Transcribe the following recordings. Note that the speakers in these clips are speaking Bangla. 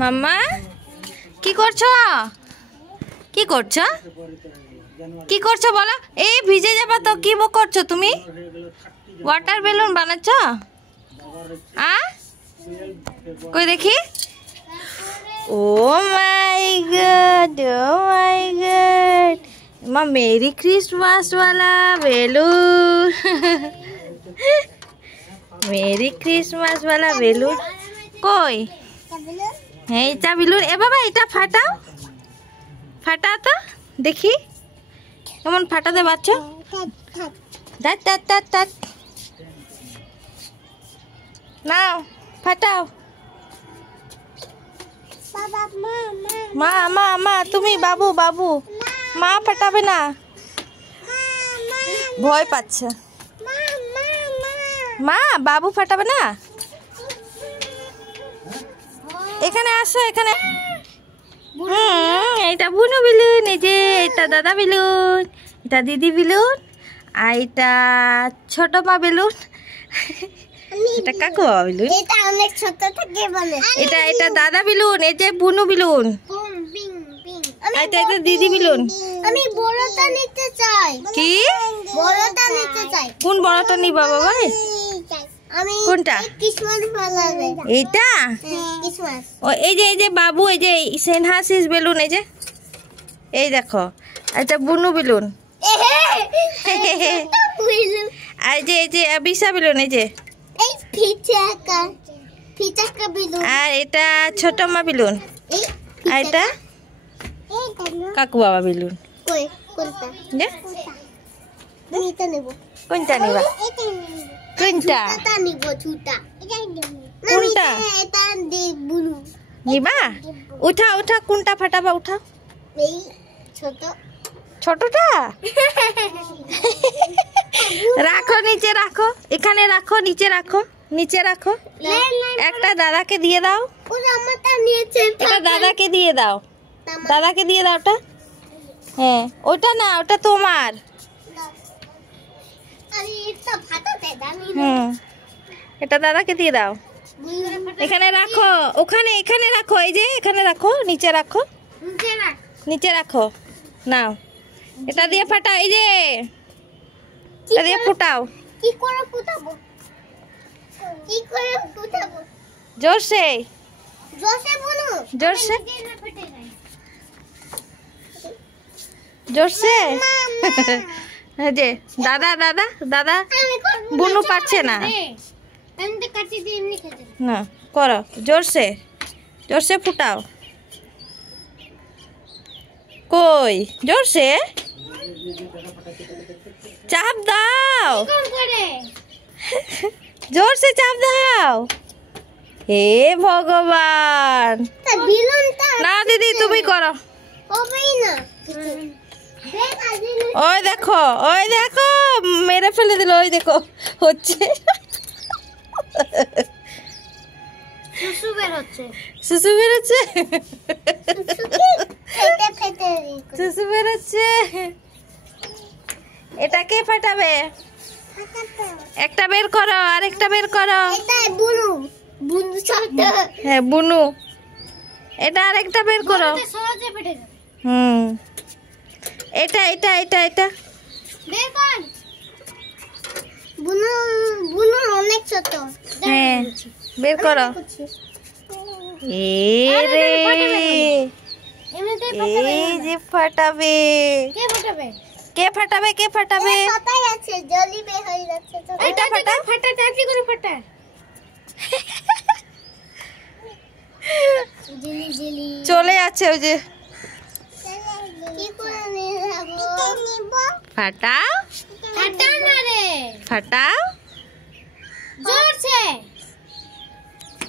মাম্মা কি করছো? কি করছো? কি করছো বলো? এই ভিজে যাবা তো। কি করছো তুমি? ওয়াটার বেলুন বানাচ্ছ? কই দেখি। ও মাই গড, ও মাই গড, মা মেरी क्रिसमस वाला বেলুন। মেরি ক্রিসমাস वाला বেলুন কই? হ্যাঁ এটা বেলুন। এ বাবা এটা ফাটাও, ফাটাও তো দেখি কেমন ফাটাতে পারছো। দাঁত দাঁত দাঁত দাঁত নাও ফাটাও। মা মা মা তুমি বাবু বাবু, মা ফাটাবে না, ভয় পাচ্ছে। মা বাবু ফাটাবে না। এখানে আসো এখানে। এটা বুনু বেলুন, এই যে এটা দাদা বেলুন, এটা দিদি বেলুন, আর এটা ছোট মা বেলুন, এটা কাকু বেলুন, এটা অনেক ছোট থেকে বলে। এটা এটা দাদা বেলুন, এই যে বুনু বেলুন, এটা এটা দিদি বেলুন। আমি বড়টা নিতে চাই। কি বড়টা নিতে চাই? কোন বড়টা নিবা বাবা? আমি কোনটা? ক্রিসমাস বানাবে। এইটা ক্রিসমাস। ও এই যে বাবু, এই যে সেনহাসিস বেলুন, এই যে এই দেখো এটা বুনু বেলুন, আর এই যে আবিসা বেলুন, এই যে এই ফিচাকা বেলুন, আর এটা ছোট মা বেলুন, এই আর এটা কাকু বাবা বেলুন। কই কোনটা? যে আমি এটা নেব। কোনটা নিবা? এটা নেব। কোনটা এটা নিব ছুটা। এটা নেব। কোনটা এটা বুনু নিবা? উঠা উঠা, কোনটা ফাটাবা উঠা। এই ছোট ছোটটা রাখো, নিচে রাখো, এখানে রাখো, নিচে রাখো, নিচে রাখো। একটা দাদাকে দিয়ে দাও। ওরা আমারটা নিয়েছে। এটা দাদাকে দিয়ে দাও, দাদাকে দিয়ে দাও ওটা। হ্যাঁ ওটা না, ওটা তোমার। আমি এটা ফাটাতে জানি না। এটা দাদাকে দিয়ে দাও। এখানে রাখো, ওখানে এখানে রাখো, এই যে এখানে রাখো, নিচে রাখো, নিচে রাখো। নাও এটা দিয়ে ফাটাও, এই যে এটা দিয়ে ফুটাও। কি করে ফুটাবো? কি করে ফুটাবো? জোরসে জোসে বলো। জোরসে জোরসে। এই যে দাদা দাদা দাদা বুনু পাচ্ছে না। এমনি কাটি দিয়ে এমনি খেতে। না করো, জোরসে জোরসে ফুটাও। কই জোরসে চাপ দাও, কোন করে? জোরসে চাপ দাও। হে ভগবান। তা বেলুনটা না দিদি তুমি করো। হবেই না। দেখ আজ ওই দেখো, ওই দেখো মেরে ফেলে দিল, ওই দেখো হচ্ছে। সুসু বের হচ্ছে। সুসু বেরোচ্ছে, ফেটে ফেটে সুসু বেরোচ্ছে। এটা কে ফাটাবে? একটা বের করো, আর একটা বের করো। এটা বুনু বুনু ছোট। হ্যাঁ বুনু, এটা আর একটা বের করো। সহজে ফেটে যাবে। এটা এটা এটা এটা বের কর। বুনু বুনু অনেক ছোট। হ্যাঁ বের করো। এ রে এমনিতেই এই যে ফাটাবে। কে ফাটাবে? কে ফাটাবে? কে ফাটাবে? কথাই আছে, জলি বের হয়ে যাচ্ছে। এটা ফাটা, ফাটা চাচি করে ফাটা। জেলি জেলি চলে আছে ওই যে। কি করে নিয়ে যাব? ফাটাও ফাটা না রে, ফাটাও। জোরছে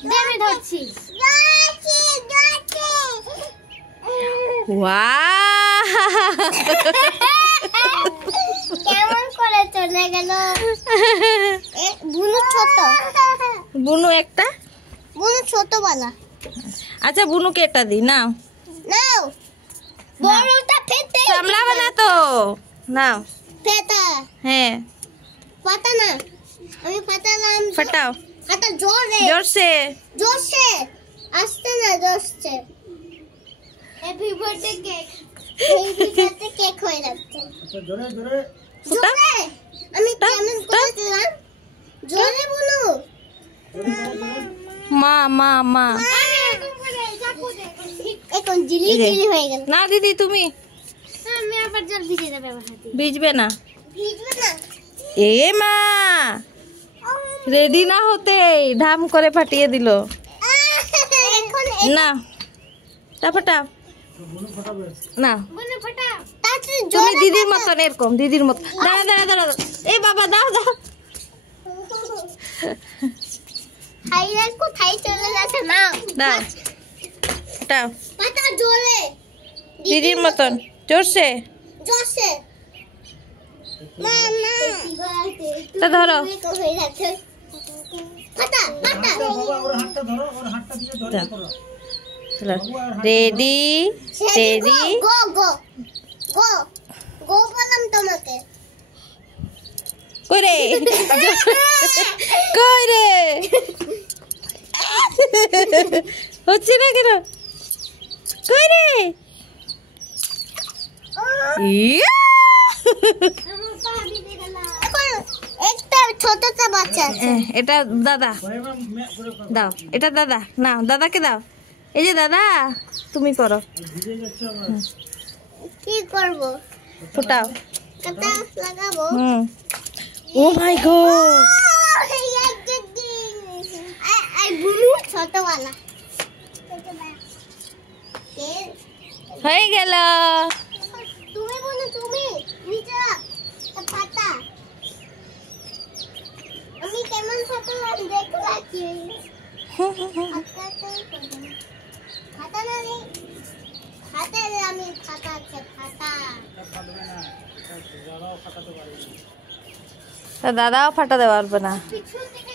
দে, আমি ধরছি। জোরছে জোরছে। ওয়াও কেমন করে চলে গেল? বুনু ছোট, বুনু একটা। বুনু ছোট বালা। আচ্ছা বুনুকে এটা দি নাও। নাও বড়টা ফেটে সামলাবে না তো, নাও। ফেটা হ্যাঁ পাতা না, আমি ফাটালাম। ফাটাও হাতে জোরে জোরসে। জোরছে আসতে না। আসছে happy birthday cake happy birthday cake হয়ে যাচ্ছে আচ্ছা জোরে জোরে জোরে আমি কেমন করেছিলাম জোরে বলো মা মা মা এখন জিলি জিলি হয়ে গেল না দিদি তুমি আমি আবার জল ভিজে দেব হাতে ভিজবে না ভিজবে না এ মা রেডি না হতে ধাম করে ফাটিয়ে দিল এখন না টাপাটা না বনে ফটা তাতে তুমি দিদির মতন এরকম দিদির মত দাঁড়া দাঁড়া দাঁড়া এই বাবা দাও দাও হাইরা কোথায় চলে যাচ্ছে না দাও দাও পাতা জলে দিদির মতন জোরছে জোসে মামা তা ধরো হয়ে যাচ্ছে পাতা পাতা বাবা ওর হাতটা ধরো ওর হাতটা দিয়ে ধরে করো রেডি রেডি গো গো গো গো বললাম তোমাকে কই রে কই রে হচ্ছে না কেন কই রে ইয়া! এখন একটা ছোটটা বাচ্চা আছে এটা দাদা কয়েকবার করে দাও এটা দাদা না দাদাকে দাও এই যে দাদা তুমি করো ভিজে যাচ্ছে আবার কি করব ফোটাও কাটা লাগাবো ও মাই গড আই বুলু ছোটওয়ালা হয়ে গেল তুমি বলো তুমি নিচে পাতা আমি কেমন ছোট দেখতে পাচ্ছি খাতা না রে খাতা রে আমি খাতা আছে খাতা দাদাও ফাটাতে পারবে না পিছন থেকে